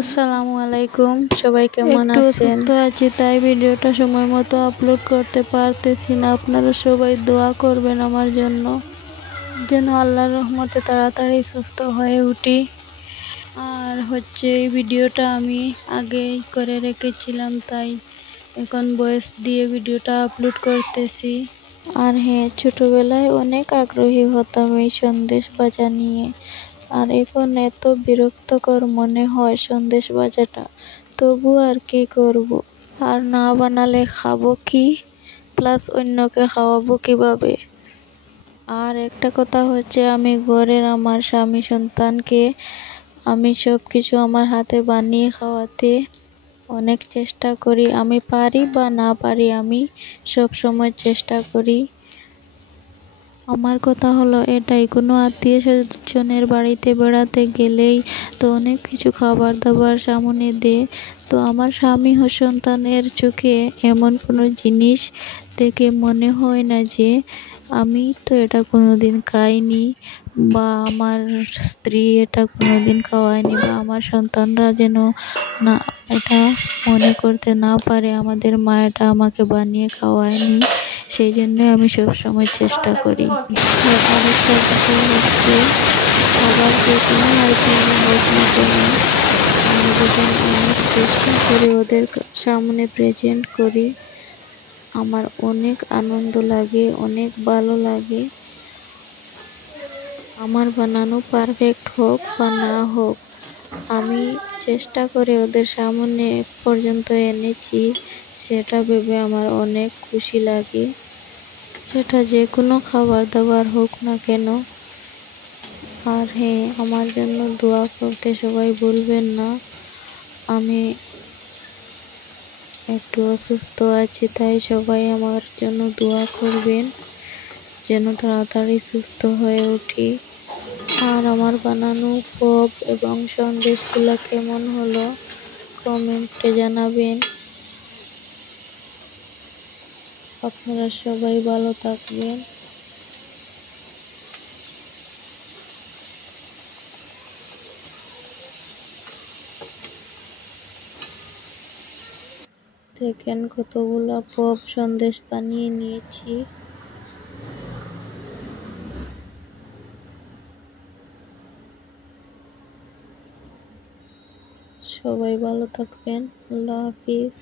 আসসালামু আলাইকুম, সবাই কেমন একটু আছেন? অসুস্থ আছি, তাই ভিডিওটা সময় মতো আপলোড করতে পারতেছি না। আপনারা সবাই দোয়া করবেন আমার জন্য, যেন আল্লাহর রহমতে তাড়াতাড়ি সুস্থ হয়ে উঠি। আর এই ভিডিওটা আমি আগেই করে রেখেছিলাম, তাই এখন ভয়েস দিয়ে ভিডিওটা আপলোড করতেছি। আর হ্যাঁ, ছোটবেলায় অনেক আগ্রহী হতাম এই সন্দেশ ভাজা নিয়ে। আর এখন এত বিরক্তকর মনে হয় সন্দেশ ভাজাটা, তবু আর কি করব। আর না বানালে খাবো কি, প্লাস অন্যকে খাওয়াবো কিভাবে। আর একটা কথা হচ্ছে, আমি ঘরের আমার স্বামী সন্তানকে আমি সব কিছু আমার হাতে বানিয়ে খাওয়াতে অনেক চেষ্টা করি। আমি পারি বা না পারি, আমি সব সময় চেষ্টা করি। আমার কথা হলো এটাই, কোনো আত্মীয় স্বজনের বাড়িতে বেড়াতে গেলেই তো অনেক কিছু খাবার দাবার সামনে দে, তো আমার স্বামী ও সন্তানের চোখে এমন কোনো জিনিস দেখে মনে হয় না যে আমি তো এটা কোনোদিন খাইনি, বা আমার স্ত্রী এটা কোনোদিন খাওয়ায়নি, বা আমার সন্তানরা যেন না এটা মনে করতে না পারে আমাদের মা এটা আমাকে বানিয়ে খাওয়ায়নি। সেই জন্য আমি সবসময় চেষ্টা করি। আর আরেকটা বিষয় হচ্ছে, খাবার যে কোনো আইটেম হোক না কেন, আমি যখন অনেক চেষ্টা করে ওদের সামনে প্রেজেন্ট করি, আমার অনেক আনন্দ লাগে, অনেক ভালো লাগে। আমার বানানো পারফেক্ট হোক বা না হোক, আমি চেষ্টা করে ওদের সামনে পর্যন্ত এনেছি, সেটা ভেবে আমার অনেক খুশি লাগে। সেটা যে কোনো খাবার দাবার হোক না কেন। আর হ্যাঁ, আমার জন্য দোয়া করতে সবাই ভুলবেন না। আমি একটু অসুস্থ আছি, তাই সবাই আমার জন্য দোয়া করবেন যেন তাড়াতাড়ি সুস্থ হয়ে উঠি। আর আমার বানানো পপ এবং সন্দেশগুলো কেমন হলো কমেন্টে জানাবেন। আপনারা সবাই ভালো থাকবেন। দেখেন কতগুলো পপ সন্দেশ বানিয়ে নিয়েছি। সবাই ভালো থাকবেন। আল্লাহ হাফিজ।